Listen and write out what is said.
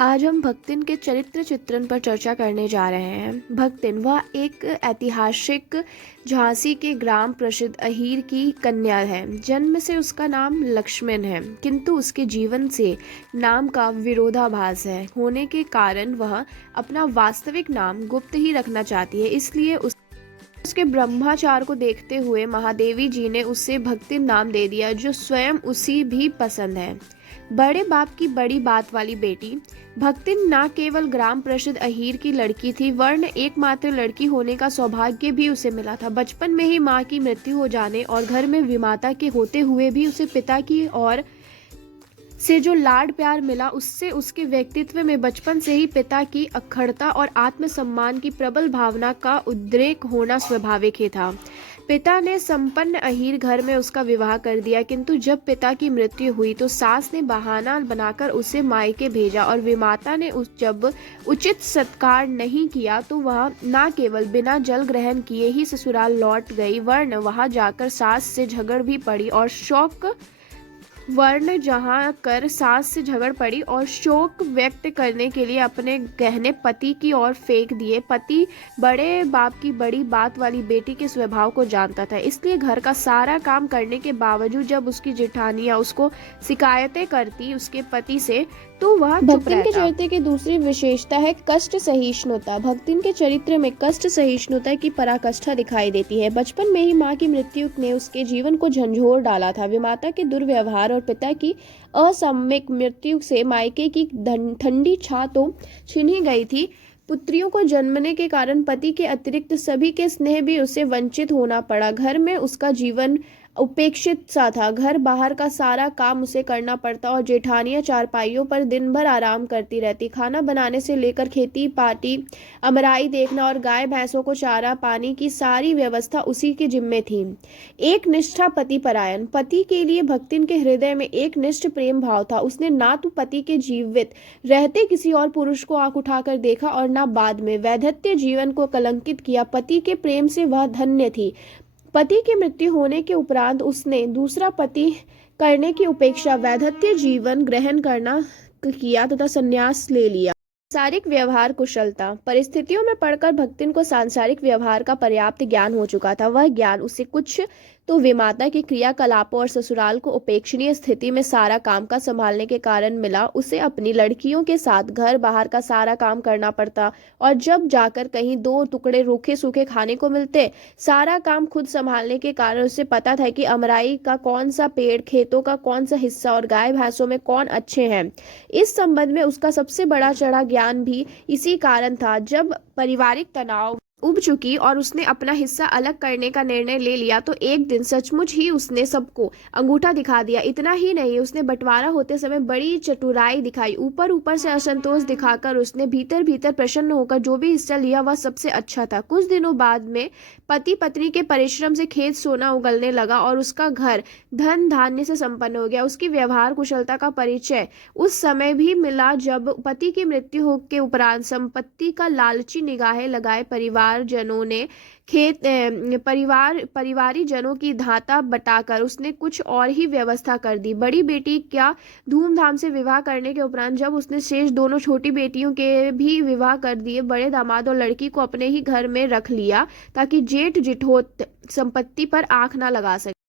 आज हम भक्तिन के चरित्र चित्रण पर चर्चा करने जा रहे हैं। भक्तिन वह एक ऐतिहासिक झांसी के ग्राम प्रसिद्ध अहीर की कन्या है। जन्म से उसका नाम लक्ष्मण है, किंतु उसके जीवन से नाम का विरोधाभास है होने के कारण वह अपना वास्तविक नाम गुप्त ही रखना चाहती है। इसलिए उसके ब्रह्माचार को देखते हुए महादेवी जी ने उसे भक्तिन नाम दे दिया, जो स्वयं उसी भी पसंद है। बड़े बाप की बड़ी बात वाली बेटी भक्तिन न केवल ग्राम प्रसिद्ध अहीर की लड़की थी, वर्ण एकमात्र लड़की होने का सौभाग्य भी उसे मिला था। बचपन में ही माँ की मृत्यु हो जाने और घर में विमाता के होते हुए भी उसे पिता की ओर से जो लाड प्यार मिला, उससे उसके व्यक्तित्व में बचपन से ही पिता की अखंडता और आत्मसम्मान की प्रबल भावना का उद्रेक होना स्वाभाविक ही था। पिता ने संपन्न अहीर घर में उसका विवाह कर दिया, किंतु जब पिता की मृत्यु हुई तो सास ने बहाना बनाकर उसे मायके भेजा और विमाता ने जब उचित सत्कार नहीं किया तो वह न केवल बिना जल ग्रहण किए ही ससुराल लौट गई, वरन वहां जाकर सास से झगड़ भी पड़ी और शोक व्यक्त करने के लिए अपने गहने पति की ओर फेंक दिए। पति बड़े बाप की बड़ी बात वाली बेटी के स्वभाव को जानता था, इसलिए घर का सारा काम करने के बावजूद जब उसकी जेठानियां उसको शिकायतें करती उसके पति से, तो वह चुप रहता। भक्तिन के चरित्र की दूसरी विशेषता है कष्ट सहिष्णुता। भक्तिन के चरित्र में कष्ट सहिष्णुता की पराकाष्ठा दिखाई देती है। बचपन में ही माँ की मृत्यु ने उसके जीवन को झंझोर डाला था। विमाता के दुर्व्यवहार और पिता की असामयिक मृत्यु से मायके की ठंडी छां तो छिन ही गई थी, पुत्रियों को जन्मने के कारण पति के अतिरिक्त सभी के स्नेह भी उसे वंचित होना पड़ा। घर में उसका जीवन उपेक्षित सा था। घर बाहर का सारा काम उसे करना पड़ता और जेठानियां चारपाइयों पर दिन भर आराम करती रहती। खाना बनाने से लेकर खेती पाटी, अमराई देखना और गाय भैंसों को चारा पानी की सारी व्यवस्था उसी के जिम्मे थी। एक निष्ठा पति परायण। पति के लिए भक्तिन के हृदय में एक निष्ठ प्रेम भाव था। उसने ना तो पति के जीवित रहते किसी और पुरुष को आंख उठाकर देखा और ना बाद में वैधव्य जीवन को कलंकित किया। पति के प्रेम से वह धन्य थी। पति की मृत्यु होने के उपरांत उसने दूसरा पति करने की उपेक्षा वैधव्य जीवन ग्रहण करना किया तथा संन्यास ले लिया। सांसारिक व्यवहार कुशलता। परिस्थितियों में पड़कर भक्तिन को सांसारिक व्यवहार का पर्याप्त ज्ञान हो चुका था। वह ज्ञान उसे कुछ तो विमाता के क्रियाकलापों और ससुराल को उपेक्षणीय स्थिति में सारा काम का संभालने के कारण मिला। उसे अपनी लड़कियों के साथ घर बाहर का सारा काम करना पड़ता और जब जाकर कहीं दो टुकड़े रूखे सूखे खाने को मिलते। सारा काम खुद संभालने के कारण उसे पता था कि अमराई का कौन सा पेड़, खेतों का कौन सा हिस्सा और गाय भैंसों में कौन अच्छे हैं। इस संबंध में उसका सबसे बड़ा चढ़ा ज्ञान भी इसी कारण था। जब पारिवारिक तनाव उब चुकी और उसने अपना हिस्सा अलग करने का निर्णय ले लिया तो एक दिन सचमुच ही उसने सबको अंगूठा दिखा दिया। इतना ही नहीं, उसने बंटवारा होते समय बड़ी चतुराई दिखाई। ऊपर ऊपर से असंतोष दिखाकर उसने भीतर भीतर प्रसन्न होकर जो भी हिस्सा लिया वह सबसे अच्छा था। कुछ दिनों बाद में पति पत्नी के परिश्रम से खेत सोना उगलने लगा और उसका घर धन धान्य से संपन्न हो गया। उसकी व्यवहार कुशलता का परिचय उस समय भी मिला जब पति की मृत्यु के उपरांत संपत्ति का लालची निगाहें लगाए परिवारजनों ने परिवारी जनों की धाता बटाकर उसने कुछ और ही व्यवस्था कर दी। बड़ी बेटी का धूमधाम से विवाह करने के उपरांत जब उसने शेष दोनों छोटी बेटियों के भी विवाह कर दिए, बड़े दामाद और लड़की को अपने ही घर में रख लिया ताकि जेठ जिठोत संपत्ति पर आंख न लगा सके।